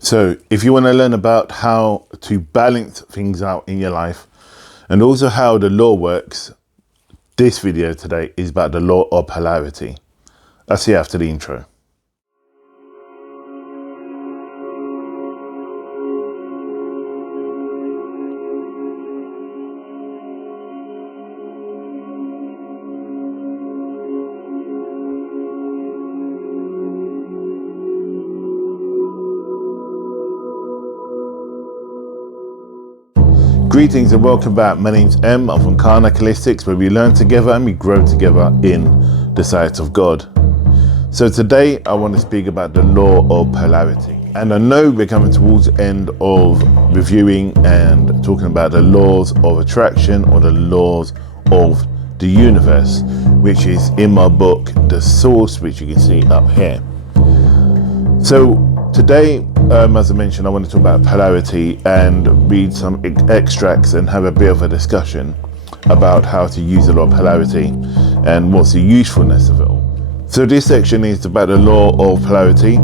So if you want to learn about how to balance things out in your life and also how the law works, this video today is about the law of polarity. I'll see you after the intro. Greetings and welcome back. My name's M. I'm from Karnak Holistics, where we learn together and we grow together in the sight of God. So today I want to speak about the law of polarity. And I know we're coming towards the end of reviewing and talking about the laws of attraction or the laws of the universe, which is in my book, The Source, which you can see up here. So today, as I mentioned, I want to talk about polarity and read some extracts and have a bit of a discussion about how to use the law of polarity and what's the usefulness of it all. So this section is about the law of polarity,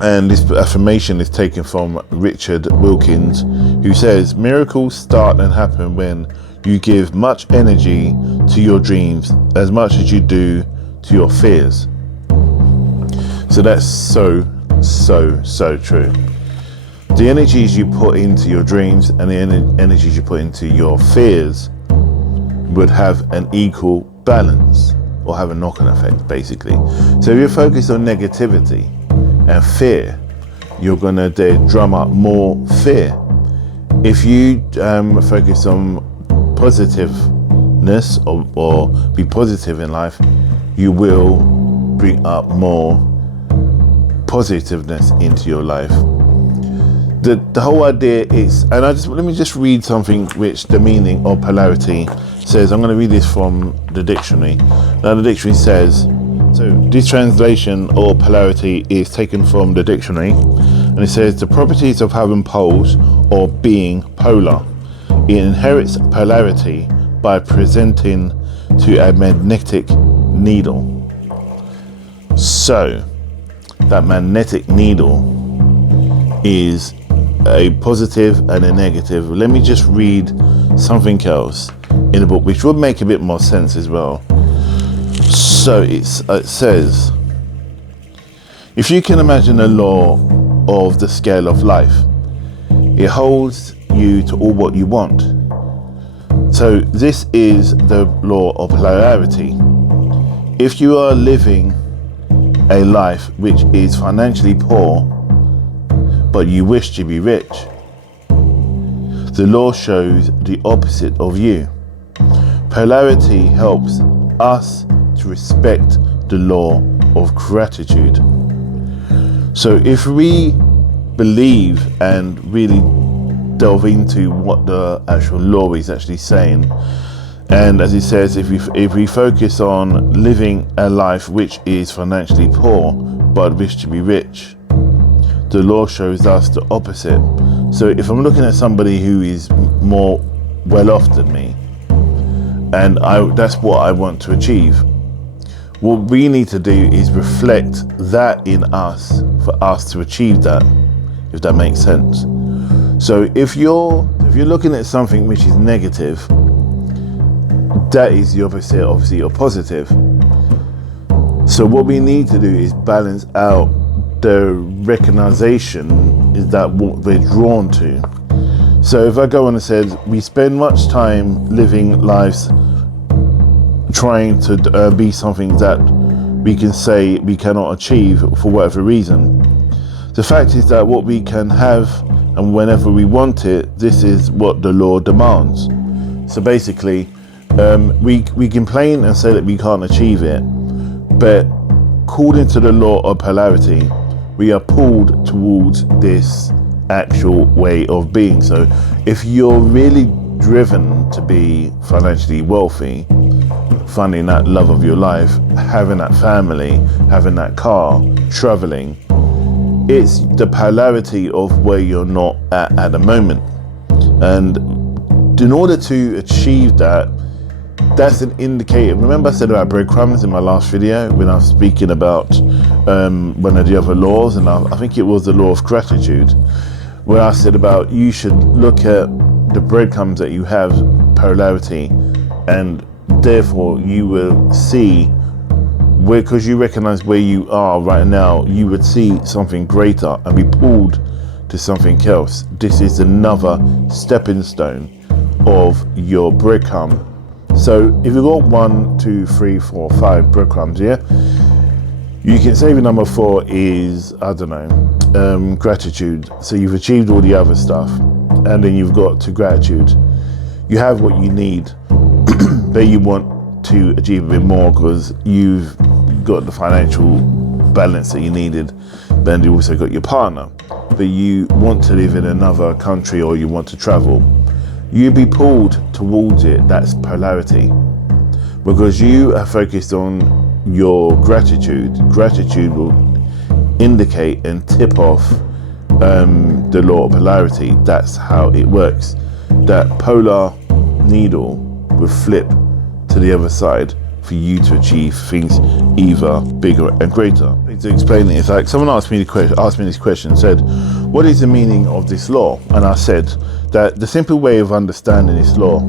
and this affirmation is taken from Richard Wilkins, who says, "Miracles start and happen when you give much energy to your dreams as much as you do to your fears." So that's so true. The energies you put into your dreams and the energies you put into your fears would have an equal balance or have a knock-on effect, basically. So if you're focused on negativity and fear, you're going to drum up more fear. If you focus on positiveness or be positive in life, you will bring up more positiveness into your life. The whole idea is, and let me just read something which the meaning of polarity says. I'm going to read this from the dictionary. Now the dictionary says, so this translation or polarity is taken from the dictionary, and it says the properties of having poles or being polar. It inherits polarity by presenting to a magnetic needle. So that magnetic needle is a positive and a negative. Let me just read something else in the book which would make a bit more sense as well. So it says, if you can imagine a law of the scale of life, it holds you to all what you want. So this is the law of polarity. If you are living a life which is financially poor, but you wish to be rich, the law shows the opposite of you. Polarity helps us to respect the law of gratitude. So if we believe and really delve into what the actual law is actually saying, and as it says, if we focus on living a life which is financially poor but wish to be rich, the law shows us the opposite. So if I'm looking at somebody who is more well off than me, and that's what I want to achieve, what we need to do is reflect that in us for us to achieve that, if that makes sense. So if you're looking at something which is negative, that is the opposite, obviously, of positive. So what we need to do is balance out the recognition is that what we're drawn to. So if I go on and said, we spend much time living lives trying to be something that we can say we cannot achieve for whatever reason. The fact is that what we can have and whenever we want it, this is what the law demands. So basically, we complain and say that we can't achieve it, but according to the law of polarity, we are pulled towards this actual way of being. So if you're really driven to be financially wealthy, finding that love of your life, having that family, having that car, traveling, it's the polarity of where you're not at the moment. And in order to achieve that, that's an indicator. Remember I said about breadcrumbs in my last video when I was speaking about one of the other laws, and I think it was the law of gratitude, where I said about you should look at the breadcrumbs that you have, polarity, and therefore you will see where, because you recognize where you are right now, you would see something greater and be pulled to something else. This is another stepping stone of your breadcrumb. So if you've got 1, 2, 3, 4, 5 breadcrumbs, yeah, you can say the number 4 is, I don't know, gratitude. So you've achieved all the other stuff, and then you've got to gratitude. You have what you need, but you want to achieve a bit more because you've got the financial balance that you needed. Then you also got your partner, but you want to live in another country or you want to travel. You'll be pulled towards it. That's polarity, because you are focused on your gratitude. Gratitude will indicate and tip off the law of polarity. That's how it works. That polar needle will flip to the other side for you to achieve things either bigger and greater. To explain it, it's like someone asked me this question, said, what is the meaning of this law? And I said that the simple way of understanding this law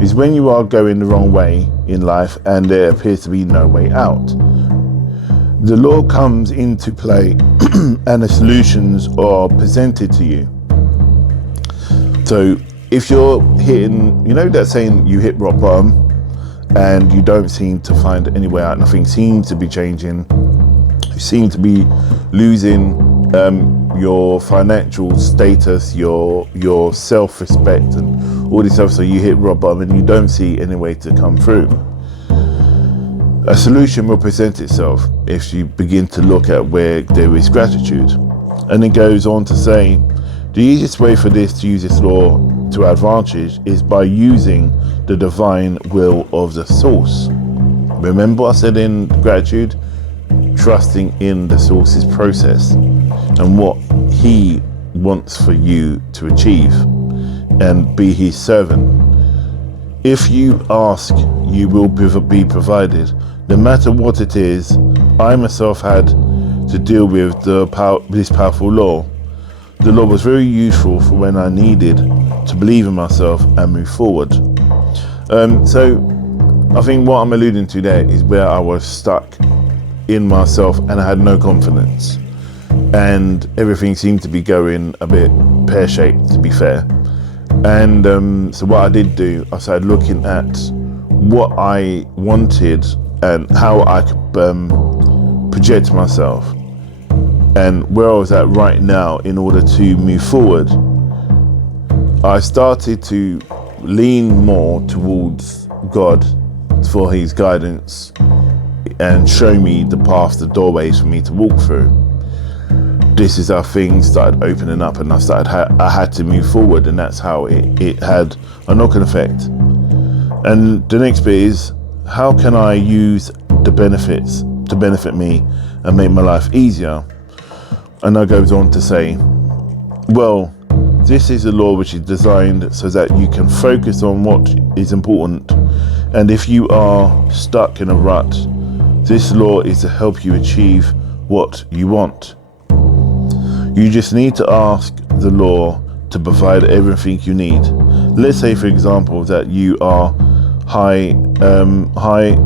is when you are going the wrong way in life and there appears to be no way out, the law comes into play and the solutions are presented to you. So if you're hitting, you know that saying, you hit rock bottom and you don't seem to find any way out, nothing seems to be changing, you seem to be losing your financial status, your self-respect and all this stuff, so you hit rock bottom and you don't see any way to come through. A solution will present itself if you begin to look at where there is gratitude. And it goes on to say, the easiest way for this to use this law to our advantage is by using the divine will of the source. Remember I said in gratitude, trusting in the source's process and what he wants for you to achieve, and be his servant. If you ask, you will be provided. No matter what it is, I myself had to deal with this powerful law. The law was very useful for when I needed to believe in myself and move forward. So I think what I'm alluding to there is where I was stuck in myself and I had no confidence, and everything seemed to be going a bit pear-shaped, to be fair. And so what I did do, I started looking at what I wanted and how I could project myself and where I was at right now in order to move forward. I started to lean more towards God for his guidance and show me the paths, the doorways for me to walk through. This is how things started opening up, and I had to move forward, and that's how it had a knock-on effect. And the next bit is, how can I use the benefits to benefit me and make my life easier? And that goes on to say, well, this is a law which is designed so that you can focus on what is important. And if you are stuck in a rut, this law is to help you achieve what you want. You just need to ask the law to provide everything you need. Let's say, for example, that you are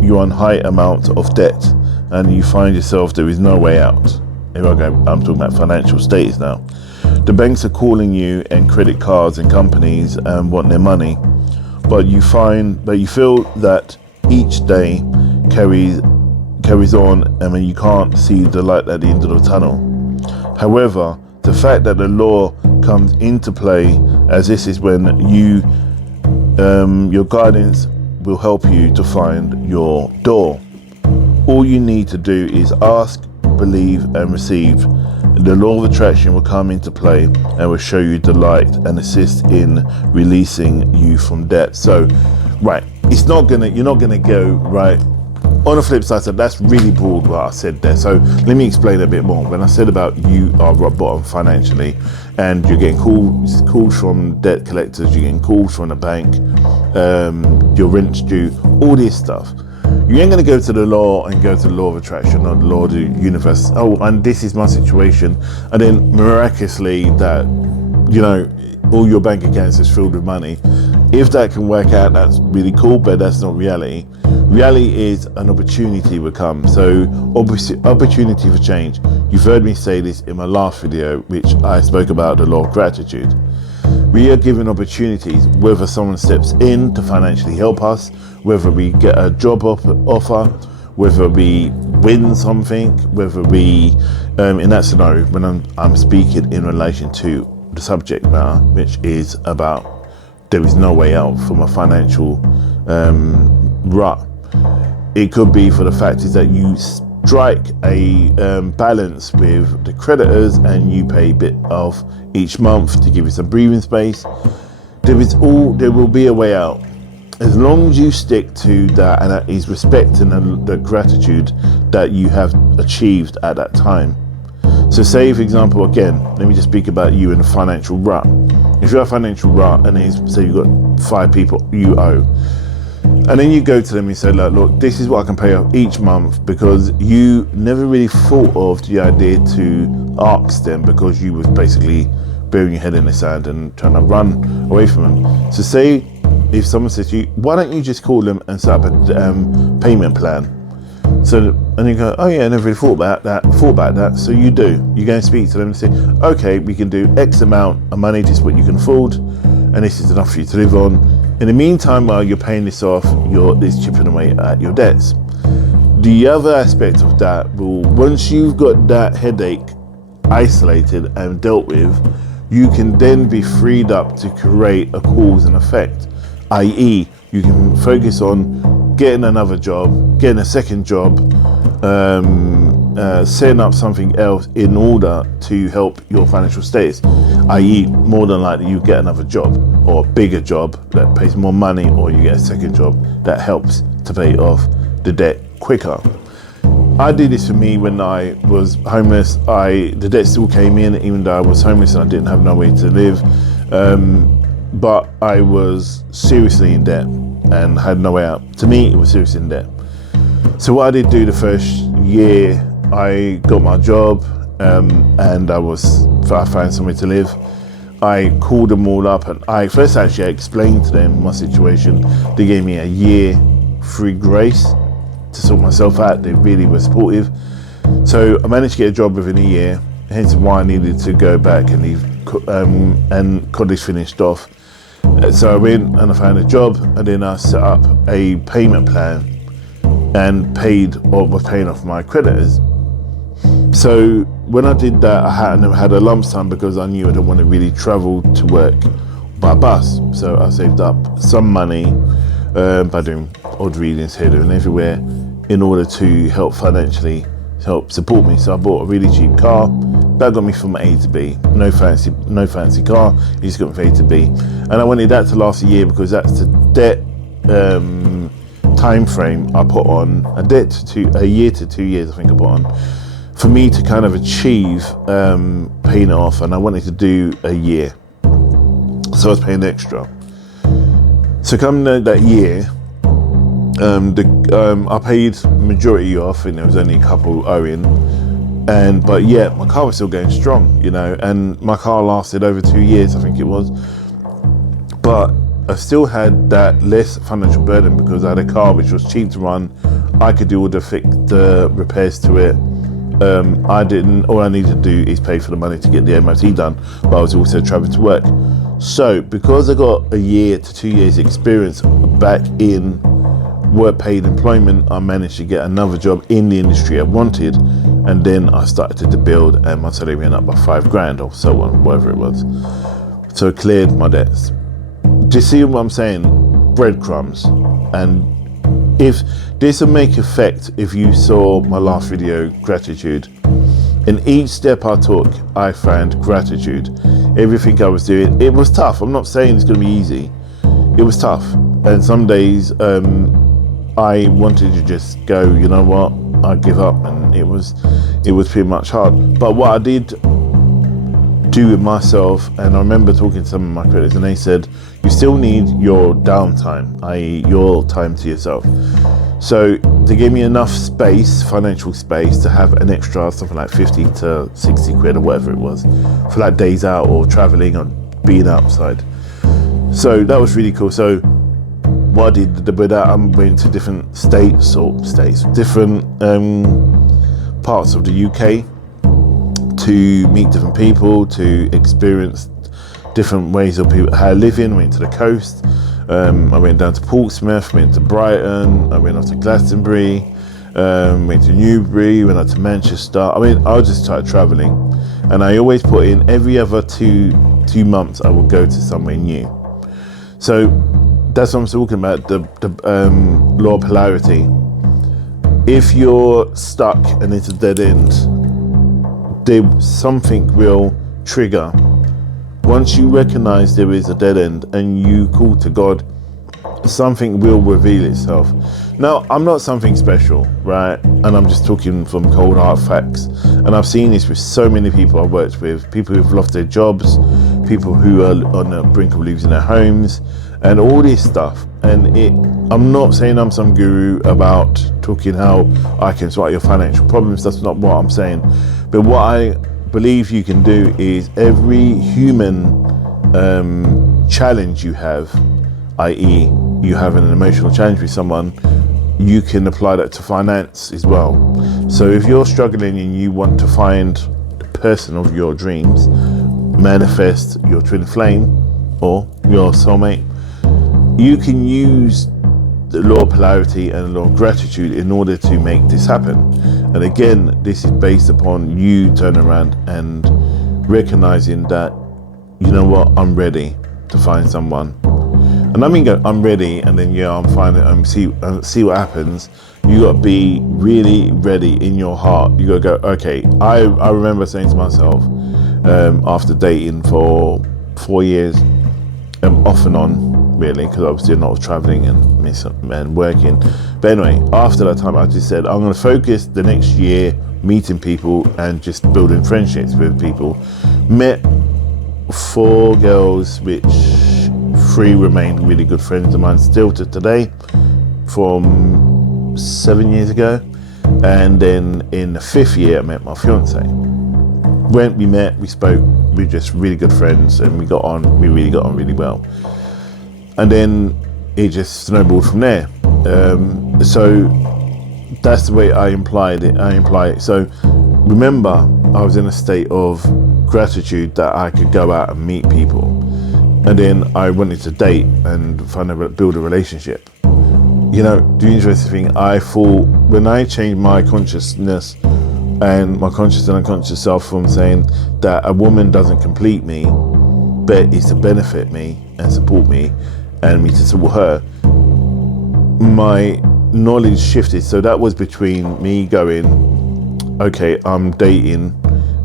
you're on high amount of debt and you find yourself there is no way out. I'm talking about financial status now. The banks are calling you, and credit cards and companies want their money, but you feel that each day carries on, and you can't see the light at the end of the tunnel. However, the fact that the law comes into play, as this is when your guidance will help you to find your door. All you need to do is ask, believe, and receive. The law of attraction will come into play and will show you the light and assist in releasing you from debt. So, right, you're not gonna go right. On the flip side, so that's really broad what I said there. So let me explain a bit more. When I said about you are rock bottom financially and you're getting calls from debt collectors, you're getting calls from the bank, your rent's due, all this stuff. You ain't going to go to the law and go to the law of attraction or the law of the universe. Oh, and this is my situation. And then miraculously that, you know, all your bank accounts is filled with money. If that can work out, that's really cool, but that's not reality. Reality is an opportunity will come. So opportunity for change. You've heard me say this in my last video, which I spoke about the law of gratitude. We are given opportunities, whether someone steps in to financially help us, whether we get a job offer, whether we win something, whether we, in that scenario, when I'm speaking in relation to the subject matter, which is about there is no way out from a financial rut. It could be for the fact is that you strike a balance with the creditors and you pay a bit of each month to give you some breathing space. There will be a way out. As long as you stick to that, and that is respecting the gratitude that you have achieved at that time. So say, for example, again, let me just speak about you in a financial rut. If you're a financial rut and say you've got 5 people you owe, and then you go to them and say, look, this is what I can pay off each month, because you never really thought of the idea to ask them because you was basically burying your head in the sand and trying to run away from them. So say if someone says to you, why don't you just call them and set up a payment plan? So, and you go, oh yeah, I never really thought about that. So you do. You go and speak to them and say, okay, we can do X amount of money, this is what you can afford, and this is enough for you to live on. In the meantime, while you're paying this off, it's chipping away at your debts. The other aspect of that will, once you've got that headache isolated and dealt with, you can then be freed up to create a cause and effect, i.e. you can focus on getting another job, getting a second job, setting up something else in order to help your financial status, i.e. more than likely you get another job or a bigger job that pays more money, or you get a second job that helps to pay off the debt quicker. I did this for me when I was homeless. The debt still came in even though I was homeless and I didn't have no way to live, but I was seriously in debt and had no way out. To me, it was seriously in debt. So what I did do the first year, I got my job, and I found somewhere to live. I called them all up, and I explained to them my situation. They gave me a year free grace to sort myself out. They really were supportive. So I managed to get a job within a year, hence why I needed to go back and leave, and college finished off. So I went and I found a job, and then I set up a payment plan and was paying off my creditors. So when I did that, I had a lump sum because I knew I didn't want to really travel to work by bus. So I saved up some money by doing odd readings here, there and everywhere in order to help financially help support me. So I bought a really cheap car that got me from A to B. No fancy car, it just got me from A to B. And I wanted that to last a year because that's the debt time frame I put on. A year to 2 years I think I put on for me to kind of achieve paying it off, and I wanted to do a year, so I was paying extra. So come that year, I paid majority off, and there was only a couple owing, but yeah, my car was still going strong, and my car lasted over 2 years, I think it was, but I still had that less financial burden because I had a car which was cheap to run. I could do all the repairs to it. All I needed to do is pay for the money to get the MOT done, but I was also traveling to work. So because I got a year to 2 years experience back in work paid employment, I managed to get another job in the industry I wanted, and then I started to build, and my salary went up by $5,000 or so on, whatever it was. So I cleared my debts. Do you see what I'm saying? Breadcrumbs. And if this will make effect, if you saw my last video, gratitude, in each step I took, I found gratitude. Everything I was doing, it was tough. I'm not saying it's going to be easy. It was tough. And some days I wanted to just go, you know what, I give up, and it was pretty much hard. But what I did do with myself, and I remember talking to some of my critics, and they said, you still need your downtime, i.e. your time to yourself. So they gave me enough space, financial space, to have an extra something like 50 to 60 quid or whatever it was for like days out or traveling or being outside. So that was really cool. So what I did with that, I went to different different parts of the UK to meet different people, to experience different ways of people how living. Went to the coast. I went down to Portsmouth, went to Brighton, I went off to Glastonbury, went to Newbury, went out to Manchester. I mean, I just started traveling, and I always put in every other two months I would go to somewhere new. So that's what I'm talking about, the law of polarity. If you're stuck and it's a dead end, something will trigger. Once you recognize there is a dead end and you call to God, something will reveal itself. Now, I'm not something special, right? And I'm just talking from cold hard facts. And I've seen this with so many people I've worked with, people who've lost their jobs, people who are on the brink of losing their homes, and all this stuff. And I'm not saying I'm some guru about talking how I can sort out your financial problems. That's not what I'm saying. But what I believe you can do is every human challenge you have, i.e. you have an emotional challenge with someone, you can apply that to finance as well. So if you're struggling and you want to find the person of your dreams, manifest your twin flame or your soulmate, you can use the law of polarity and the law of gratitude in order to make this happen. And again, this is based upon you turning around and recognizing that, you know what, I'm ready to find someone. And I mean, I'm ready, and then I'm fine, see what happens. You got to be really ready in your heart. You got to go, okay. I remember saying to myself, after dating for 4 years, off and on, really, because I was doing a lot of traveling and working. But anyway, after that time, I just said, I'm going to focus the next year meeting people and just building friendships with people. Met 4 girls, which 3 remained really good friends of mine still to today, from 7 years ago. And then in the 5th year, I met my fiance. We met, we spoke, we were just really good friends, and we really got on really well. And then it just snowballed from there. So that's the way I imply it. So remember, I was in a state of gratitude that I could go out and meet people. And then I wanted to date and build a relationship. You know, the interesting thing, I thought when I changed my consciousness and my conscious and unconscious self from saying that a woman doesn't complete me, but is to benefit me and support me, and me to support her, my knowledge shifted. So that was between me going, okay, I'm dating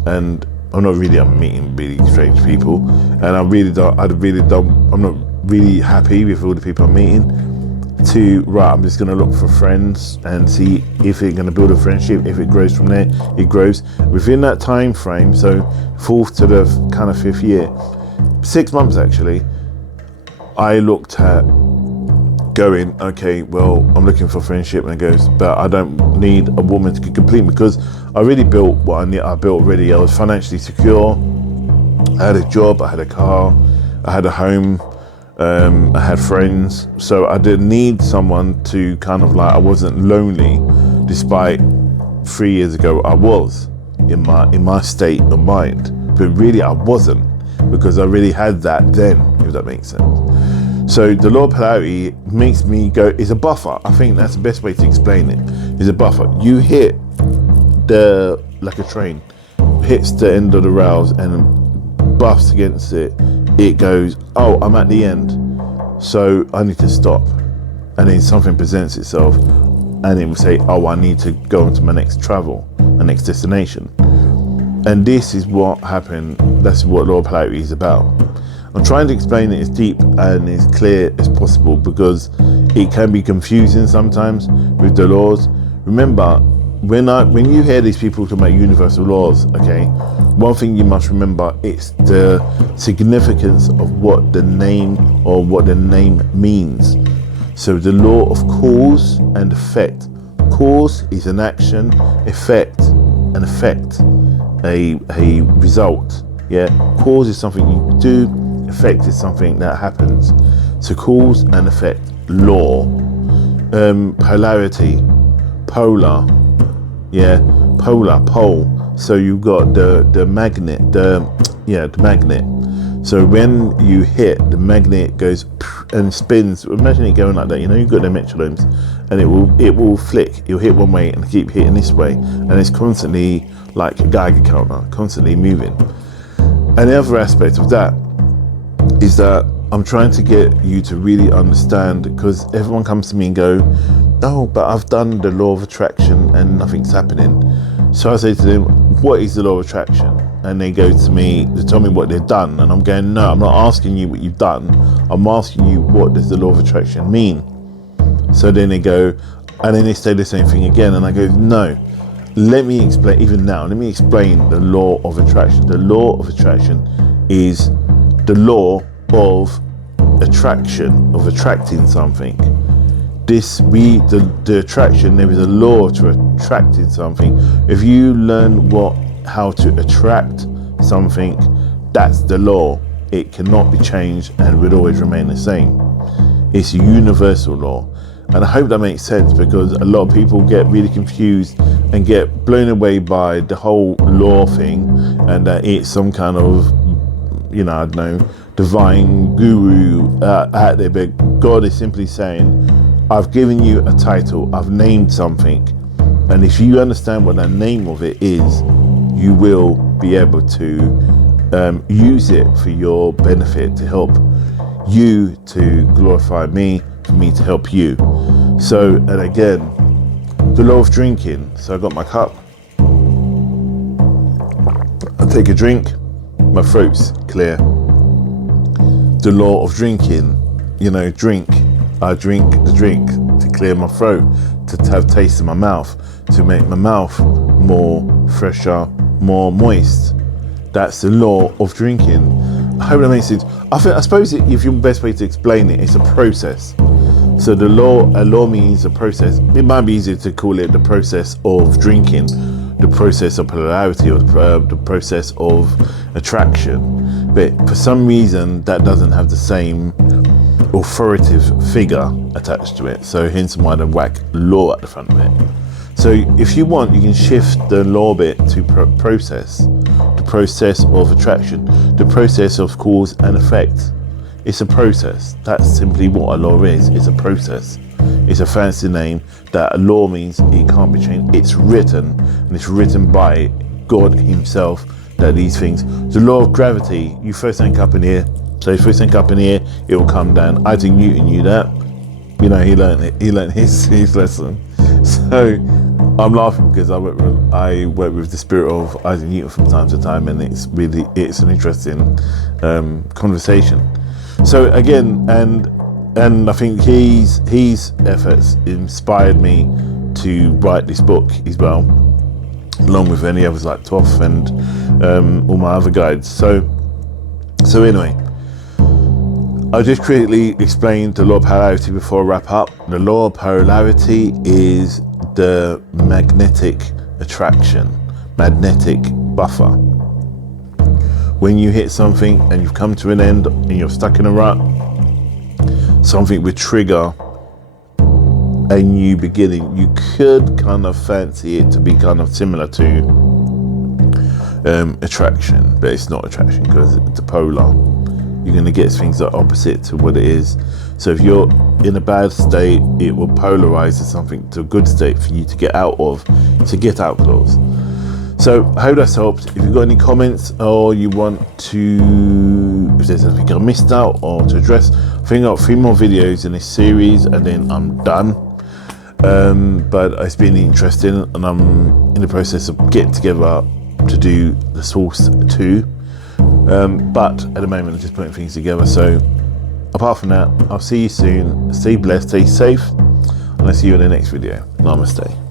and I'm meeting really strange people, and I'm not really happy with all the people I'm meeting, to, right, I'm just going to look for friends and see if it's going to build a friendship. If it grows from there, it grows. Within that time frame, so 4th to the kind of 5th year, 6 months actually, I looked at going, okay, well, I'm looking for friendship, and it goes, but I don't need a woman to complete me, because I really built what I built already. I was financially secure. I had a job, I had a car, I had a home, I had friends. So I didn't need someone to kind of like, I wasn't lonely, despite 3 years ago I was in my state of mind. But really I wasn't, because I really had that then, if that makes sense. So the law of polarity makes me go, is a buffer. I think that's the best way to explain it. Is a buffer. You hit like a train, hits the end of the rails and buffs against it. It goes, oh, I'm at the end, so I need to stop. And then something presents itself, and it will say, oh, I need to go on to my next travel, my next destination. And this is what happened. That's what law of polarity is about. I'm trying to explain it as deep and as clear as possible, because it can be confusing sometimes with the laws. Remember, when you hear these people talk about universal laws, okay, one thing you must remember, it's the significance of what the name means. So the law of cause and effect. Cause is an action, effect an effect, a result. Yeah, cause is something you do, effect is something that happens. So cause and effect. Law, polarity, polar, yeah, polar, pole. So you've got the magnet, the magnet. So when you hit, the magnet goes and spins. Imagine it going like that. You know, you've got the metronomes, and it will flick. It'll hit one way and keep hitting this way, and it's constantly like a Geiger counter, constantly moving. And the other aspect of that is that I'm trying to get you to really understand, because everyone comes to me and go, oh, but I've done the law of attraction and nothing's happening. So I say to them, what is the law of attraction? And they go to me, they tell me what they've done. And I'm going, no, I'm not asking you what you've done. I'm asking you, what does the law of attraction mean? So then they go, and then they say the same thing again. And I go, no, let me explain, even now, let me explain the law of attraction. The law of attraction is the law of attraction, of attracting something. The attraction, there is a law to attracting something. If you learn how to attract something, that's the law. It cannot be changed and will always remain the same. It's a universal law. And I hope that makes sense, because a lot of people get really confused and get blown away by the whole law thing, and that it's some kind of, I don't know, divine guru out there. But God is simply saying, I've given you a title, I've named something, and if you understand what the name of it is, you will be able to use it for your benefit, to help you to glorify me, for me to help you. So, and again, the law of drinking. So I got my cup, I take a drink, my throat's clear. The law of drinking, drink. I drink the drink to clear my throat, to have taste in my mouth, to make my mouth more fresher, more moist. That's the law of drinking. I hope that makes sense. I suppose if your best way to explain it, it's a process. So a law means a process. It might be easier to call it the process of drinking, the process of polarity, or the process of attraction. But for some reason, that doesn't have the same authoritative figure attached to it. So hence why they whack law at the front of it. So if you want, you can shift the law bit to process, the process of attraction, the process of cause and effect. It's a process. That's simply what a law is. It's a process. It's a fancy name that a law means it can't be changed. It's written, and it's written by God himself, that these things. The law of gravity, you throw something up in the air. So if you throw something up in the air, it will come down. Isaac Newton knew that. He learned it. He learned his lesson. So I'm laughing because I work with the spirit of Isaac Newton from time to time, and it's an interesting conversation. So again, and I think his efforts inspired me to write this book as well, along with any others like Toff and all my other guides. So anyway, I'll just quickly explain the law of polarity before I wrap up. The law of polarity is the magnetic attraction, magnetic buffer. When you hit something and you've come to an end and you're stuck in a rut, something would trigger a new beginning. You could kind of fancy it to be kind of similar to attraction, but it's not attraction because it's a polar. You're going to get things that are opposite to what it is. So if you're in a bad state, it will polarize to something, to a good state for you to get out of. It's a get out clause. So I hope that's helped. If you've got any comments, or you want to, if there's anything I missed out or to address, I think I've got 3 more videos in this series and then I'm done. But it's been interesting, and I'm in the process of getting together to do the source 2. But at the moment I'm just putting things together. So apart from that, I'll see you soon. Stay blessed, stay safe, and I'll see you in the next video. Namaste.